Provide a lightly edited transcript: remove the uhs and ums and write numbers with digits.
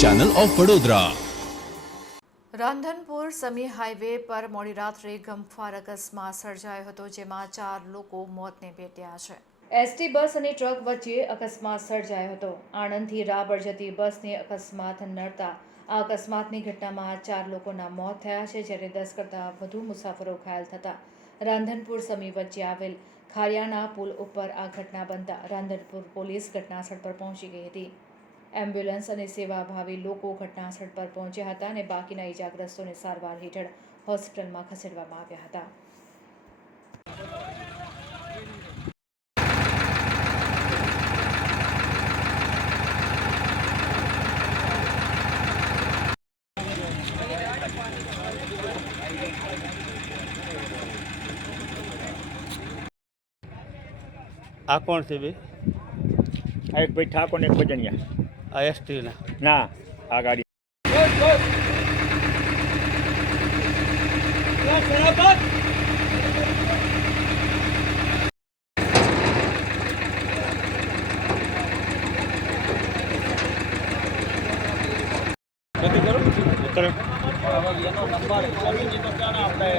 Channel of Vadodara. Radhanpur Sami highway પર મોડી રાત્રે ગમખ્વાર અકસ્માત સર્જાયો હતો, જેમાં 4 લોકો મોતને ભેટ્યા છે। એસટી બસ અને ટ્રક વચ્ચે અકસ્માત સર્જાયો હતો। આણંદથી રાબર્ડ જતી બસને અકસ્માત નડતા આ અકસ્માતની ઘટનામાં 4 લોકોના મોત થયા છે, જ્યારે 10 કરતાં વધુ મુસાફરો ઘાયલ થતા રાંધનપુર સમી વચ્ચે આવેલ ખારિયાના પુલ ઉપર આ ઘટના બનતા રાંધનપુર પોલીસ ઘટનાસ્થળ પર પહોંચી ગઈ હતી। એમ્બ્યુલન્સ અને સેવાભાવી લોકો ઘટનાસ્થળ પર પહોંચ્યા હતા અને બાકીના ઇજાગ્રસ્તોને સારવાર હેઠળ હોસ્પિટલમાં ખસેડવામાં આવ્યા હતા। આ કોણ છે બે? આ એક ભાઈ ઠાકોર ને એક બજણિયા। આ એસટી ના આ ગાડી આપણે